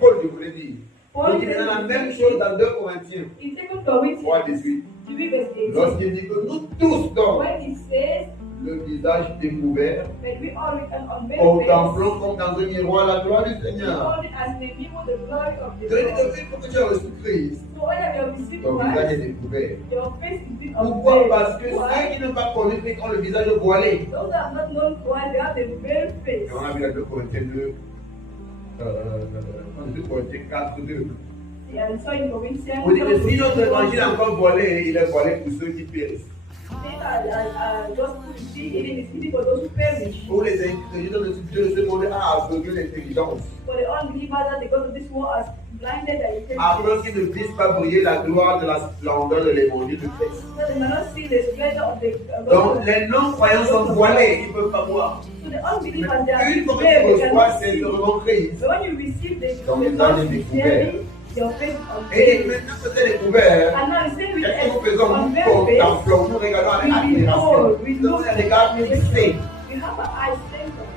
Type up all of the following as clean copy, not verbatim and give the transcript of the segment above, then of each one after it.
Paul, je voulais dire. Paul Donc, il y a la même chose dans 2 Corinthiens in 2 Corinthians 3:18. 3 verse 18, Lorsqu'il dit que nous tous, donc, when it says le visage découvert, that we all with an unveiled contemplons comme dans un miroir la gloire du face, Seigneur. beholding as in a mirror the glory of the C'est-à-dire Lord. que pour que tu aies reçu Christ, So when you have received ton visage Christ, est découvert. your face is being Pourquoi? unveiled. Parce que Why? ceux qui n'ont pas connu Christ ont le visage voilé. Those that have not known Christ, they have a veiled face. Et on a vu la 2 Corinthiens 2, 2 Corinthiens 4, 2. And so in Corinthians, Vous dites que si notre évangile est encore voilé, il est voilé pour ceux qui périssent. gospel is hidden, is hidden for those who perish. Pour les incrédules de ce monde a aveuglé l'intelligence, For the unbelievers that because of this war has blinded their afin intelligence. qu'ils ne puissent pas briller la gloire de la splendeur de l'évangile de Christ. So they may not see the splendor of the Donc gospel. les non-croyants sont voilés, ils ne peuvent pas voir. So the unbelievers, they are Une fois que veiled, tu they reçois cannot see. sincèrement Christ, But when you receive the ton visage est gospel découvert. sincerely, your face is Et unveiled. maintenant que c'est découvert, And now the same with qu'est-ce que nous faisons? Nous unveiled face, contemplons, nous regardons avec admiration. Nous avons un regard fixé. we have our eyes centered.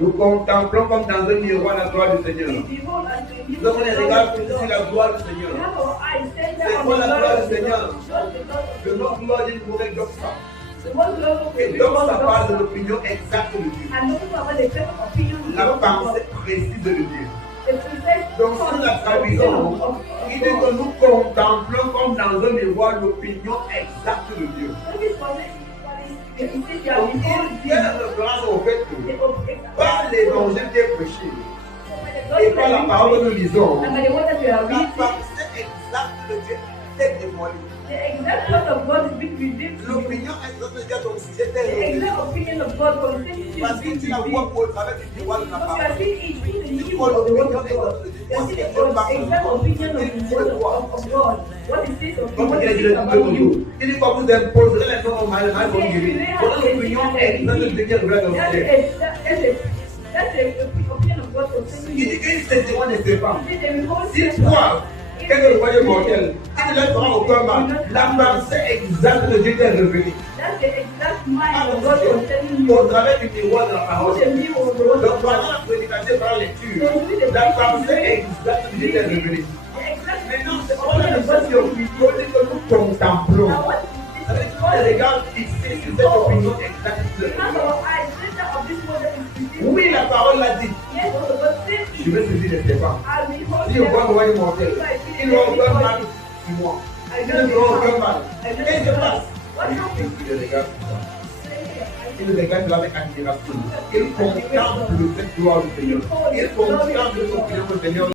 Nous contemplons comme dans un miroir la gloire du Seigneur. We behold as a Nous avons un regard fixé sur la gloire du We Seigneur. have our eyes centered C'est on quoi la the gloire glory du of the Seigneur? Lord. Just the glory of Que the Lord. notre gloire est une mauvaise doxa. The one glory of Et the donc Lord. ça parle de l'opinion exacte de Dieu. And looking about the perfect opinion of La the pensée Lord. précise de Dieu. The precise Donc si la traduisons, il dit que nous contemplons comme dans un miroir l'opinion exacte de Dieu. Donc il y a une référence au fait que par l'évangile qui est prêché et par la parole que nous lisons, And by the word that we are la reading, pensée exacte de Dieu est dévoilée. the exact thought of God is being revealed to you. L'opinion exacte de Dieu a donc c'était The révélée. exact opinion of God concerning you Parce is que being tu la vois revealed. au travers du miroir de la Because you parole. are seeing it through the Tu new vois of the word l'opinion of God. exacte de Dieu. You are seeing the exact opinion of the word of God. What it says of you, Comme what il it dit says le about you. il dit qu'on vous imposerait les gens au mal comme guéri. Voilà l'opinion exacte de Dieu qui est révélée dans le ciel. That's the opinion of God concerning Il you. dit qu'ils saisiront des serpents. See, they will hold S'ils you. croient qu'est-ce que le royaume mortel, il ne leur fera aucun mal. La pensée exacte de Dieu est révélée. That's the exact mind of God concerning you. Au travers du miroir de la parole. Through the mirror of the word Donc of God. pendant la prédication, par la lecture, la pensée exacte de Dieu est révélée. The exact Maintenant, c'est quoi la mission que nous contemplons? Now, what Ça veut dire qu'on regarde fixé sur cette opinion exacte de we have Dieu. our eyes center of this word that is revealed. Oui, la parole l'a dit. Yes, what the God says to Je you. vais saisir les serpents. I will hold Si je vois le them. royaume mortel, il n'aura aucun mal sur moi. I Il know ne the fera aucun power. mal. I know Qu'est-ce qui the se power. passe? What happens? Il regarde tout ça. Il regarde avec admiration. Il contemple cette gloire du Seigneur. Il contemple cette opinion du Seigneur.